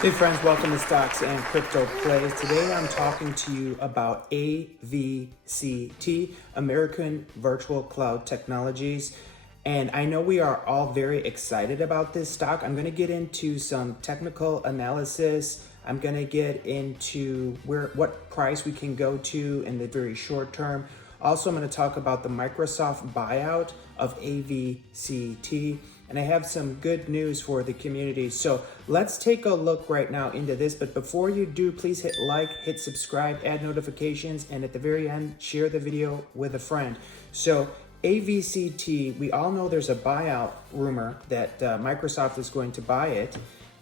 Hey friends, welcome to Stocks and Crypto Plays. Today I'm talking to you about AVCT, American Virtual Cloud Technologies. And I know we are all very excited about this stock. I'm going to get into some technical analysis. I'm going to get into what price we can go to in the very short term. Also, I'm going to talk about the Microsoft buyout of AVCT. And I have some good news for the community. So let's take a look right now into this. But before you do, please hit like, hit subscribe, add notifications, and at the very end, share the video with a friend. So AVCT, we all know there's a buyout rumor that Microsoft is going to buy it.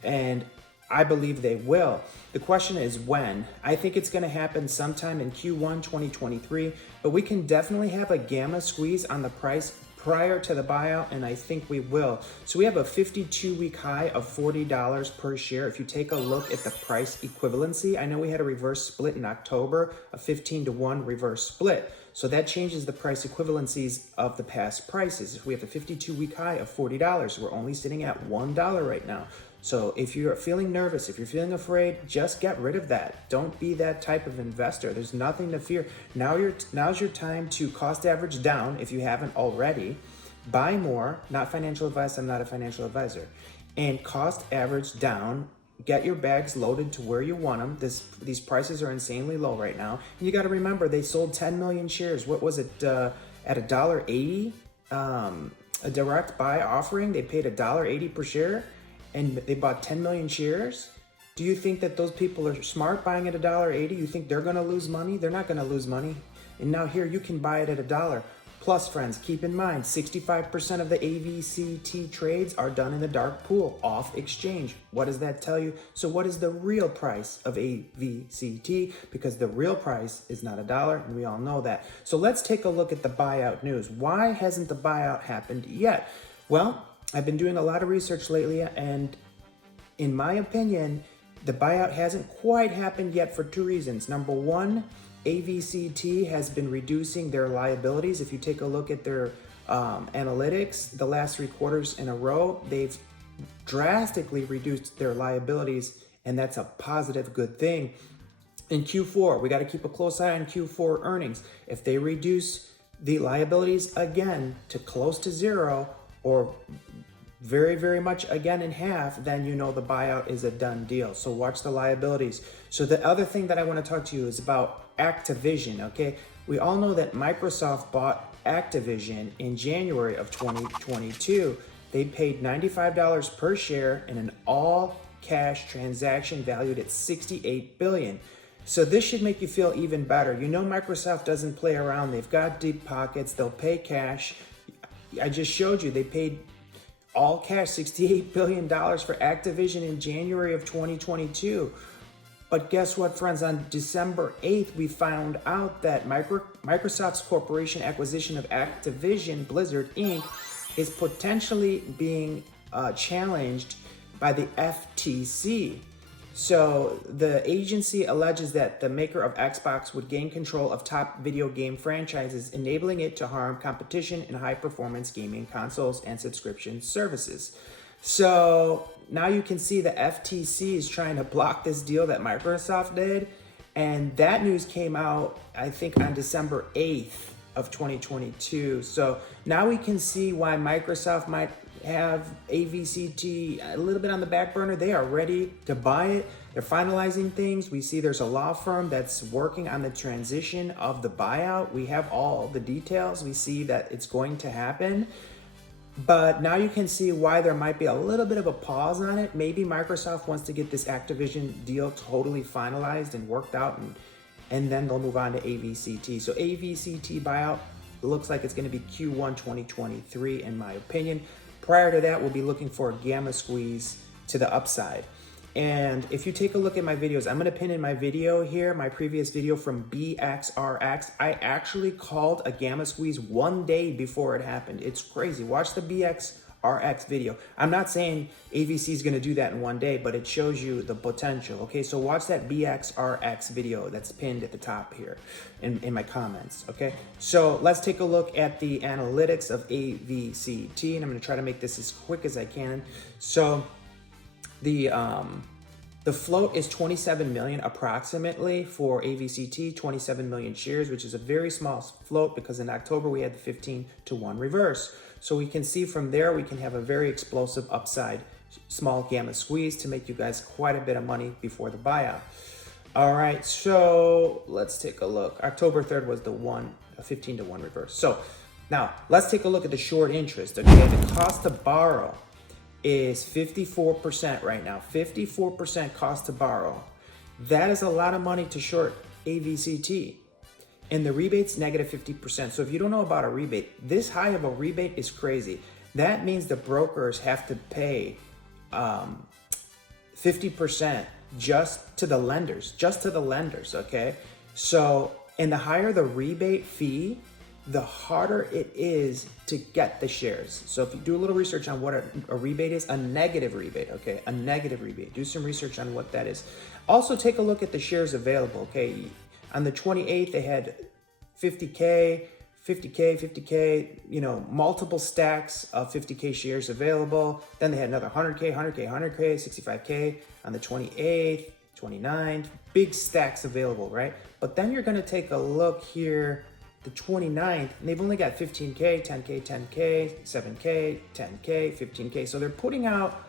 And I believe they will. The question is when. I think it's going to happen sometime in Q1 2023, but we can definitely have a gamma squeeze on the price prior to the buyout, and I think we will. So we have a 52-week high of $40 per share. If you take a look at the price equivalency, I know we had a reverse split in October, a 15-to-1 reverse split. So that changes the price equivalencies of the past prices. If we have a 52-week high of $40, we're only sitting at $1 right now. So if you're feeling nervous, if you're feeling afraid, just get rid of that. Don't be that type of investor. There's nothing to fear. Now's your time to cost average down if you haven't already. Buy more, not financial advice, I'm not a financial advisor. And cost average down, get your bags loaded to where you want them. These prices are insanely low right now. And you got to remember, they sold 10 million shares. What was it, at $1.80? A direct buy offering, they paid $1.80 per share. And they bought 10 million shares. Do you think that those people are smart buying at $1.80? You think they're going to lose money? They're not going to lose money. And now here you can buy it at $1. Plus, friends, keep in mind, 65% of the AVCT trades are done in the dark pool, off exchange. What does that tell you? So what is the real price of AVCT? Because the real price is not $1, and we all know that. So let's take a look at the buyout news. Why hasn't the buyout happened yet? Well, I've been doing a lot of research lately, and in my opinion, the buyout hasn't quite happened yet for two reasons. Number one, AVCT has been reducing their liabilities. If you take a look at their analytics, the last 3 quarters in a row, they've drastically reduced their liabilities, and that's a positive, good thing. In Q4, we got to keep a close eye on Q4 earnings. If they reduce the liabilities again to close to zero, or very, very much again in half, then you know the buyout is a done deal. So watch the liabilities. So the other thing that I want to talk to you is about Activision, okay? We all know that Microsoft bought Activision in January of 2022. They paid $95 per share in an all-cash transaction valued at $68 billion. So this should make you feel even better. You know Microsoft doesn't play around. They've got deep pockets. They'll pay cash. I just showed you they paid all cash $68 billion for Activision in January of 2022. But guess what, friends? On December 8th, we found out that Microsoft's corporation acquisition of Activision Blizzard Inc. is potentially being challenged by the FTC. So the agency alleges that the maker of Xbox would gain control of top video game franchises, enabling it to harm competition in high-performance gaming consoles and subscription services. So now you can see the FTC is trying to block this deal that Microsoft did. And that news came out, I think, on December 8th of 2022. So now we can see why Microsoft might have AVCT a little bit on the back burner. They are ready to buy it. They're finalizing things. We see there's a law firm that's working on the transition of the buyout. We have all the details. We see that it's going to happen. But now you can see why there might be a little bit of a pause on it. Maybe Microsoft wants to get this Activision deal totally finalized and worked out, and then they'll move on to AVCT. So AVCT buyout looks like it's going to be Q1 2023 in my opinion. Prior to that, we'll be looking for a gamma squeeze to the upside. And if you take a look at my videos, I'm going to pin in my video here, my previous video from BXRX. I actually called a gamma squeeze 1 day before it happened. It's crazy. Watch the BXRX video. I'm not saying AVC is going to do that in 1 day, but it shows you the potential. Okay, so watch that BXRX video that's pinned at the top here in my comments. Okay, so let's take a look at the analytics of AVCT, and I'm going to try to make this as quick as I can. So the The float is 27 million approximately for AVCT, 27 million shares, which is a very small float because in October we had the 15-to-1 reverse. So we can see from there, we can have a very explosive upside, small gamma squeeze to make you guys quite a bit of money before the buyout. All right, so let's take a look. October 3rd was the 15-to-1 reverse. So now let's take a look at the short interest. Okay, the cost to borrow is 54% right now. 54% cost to borrow. That is a lot of money to short AVCT. And the rebate's negative 50%. So if you don't know about a rebate, this high of a rebate is crazy. That means the brokers have to pay 50% just to the lenders, okay? So, and the higher the rebate fee, the harder it is to get the shares. So if you do a little research on what a rebate is, a negative rebate, okay? A negative rebate. Do some research on what that is. Also take a look at the shares available, okay? On the 28th, they had 50K, 50K, 50K, you know, multiple stacks of 50K shares available. Then they had another 100K, 100K, 100K, 65K on the 28th, 29th, big stacks available, right? But then you're gonna take a look here, the 29th, and they've only got 15K, 10K, 10K, 7K, 10K, 15K. So they're putting out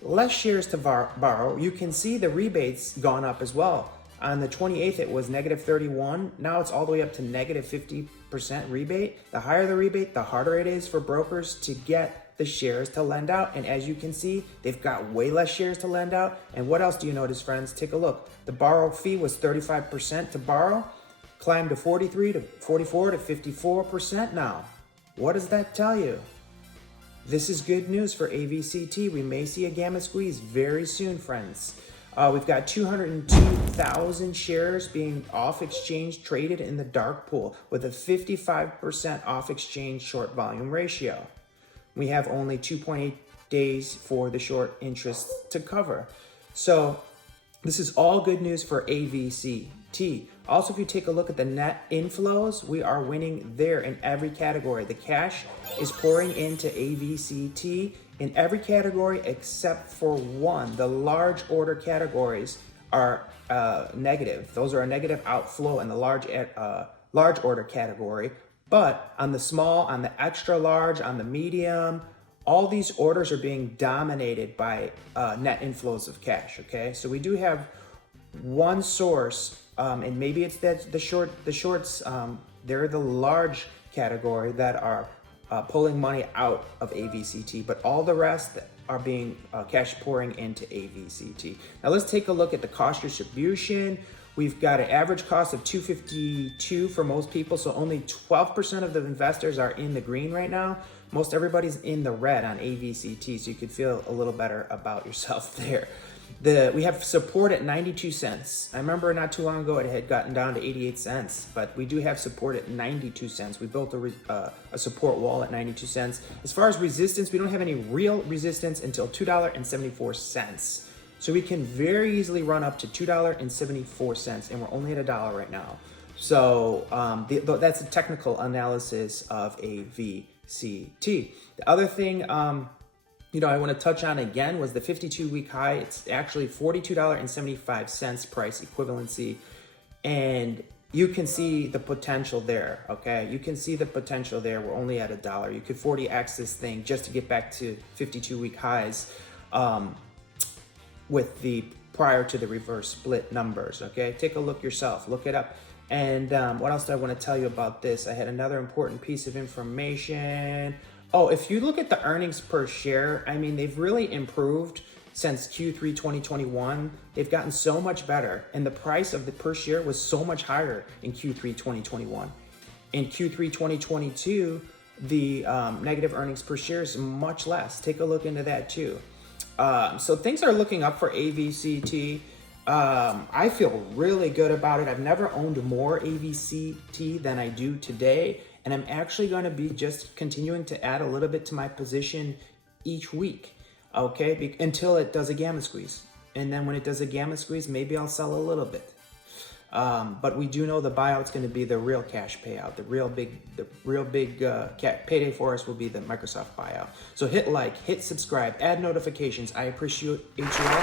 less shares to borrow. You can see the rebates gone up as well. On the 28th, it was negative 31. Now it's all the way up to negative 50% rebate. The higher the rebate, the harder it is for brokers to get the shares to lend out. And as you can see, they've got way less shares to lend out. And what else do you notice, friends? Take a look. The borrow fee was 35% to borrow, climbed to 43 to 44 to 54% now. What does that tell you? This is good news for AVCT. We may see a gamma squeeze very soon, friends. We've got 202,000 shares being off exchange traded in the dark pool with a 55% off exchange short volume ratio. We have only 2.8 days for the short interest to cover. So this is all good news for AVCT. Also, if you take a look at the net inflows, we are winning there in every category. The cash is pouring into AVCT in every category except for one. The large order categories are negative. Those are a negative outflow in the large order category. But on the small, on the extra large, on the medium, all these orders are being dominated by net inflows of cash, okay? So we do have one source, and maybe it's that the shorts, they're the large category that are pulling money out of AVCT, but all the rest are being cash pouring into AVCT. Now let's take a look at the cost distribution. We've got an average cost of $252 for most people, so only 12% of the investors are in the green right now. Most everybody's in the red on AVCT, so you could feel a little better about yourself there. We have support at 92 cents. I remember not too long ago it had gotten down to 88 cents, but we do have support at 92 cents. We built a support wall at 92 cents. As far as resistance, we don't have any real resistance until $2.74. So we can very easily run up to $2.74, and we're only at $1 right now. So that's a technical analysis of AVCT. The other thing, I want to touch on again was the 52-week high. It's actually $42.75 price equivalency. And you can see the potential there, okay? You can see the potential there. We're only at $1. You could 40x this thing just to get back to 52-week highs with the prior to the reverse split numbers, okay? Take a look yourself, look it up. And what else do I want to tell you about this? I had another important piece of information. Oh, if you look at the earnings per share, I mean, they've really improved since Q3 2021. They've gotten so much better, and the price of the per share was so much higher in Q3 2021. In Q3 2022, the negative earnings per share is much less. Take a look into that too. So things are looking up for AVCT. I feel really good about it. I've never owned more AVCT than I do today. And I'm actually going to be just continuing to add a little bit to my position each week, okay, until it does a gamma squeeze. And then when it does a gamma squeeze, maybe I'll sell a little bit. But we do know the buyout's going to be the real cash payout. The real big payday for us will be the Microsoft buyout. So hit like, hit subscribe, add notifications. I appreciate you all. Thanks so much.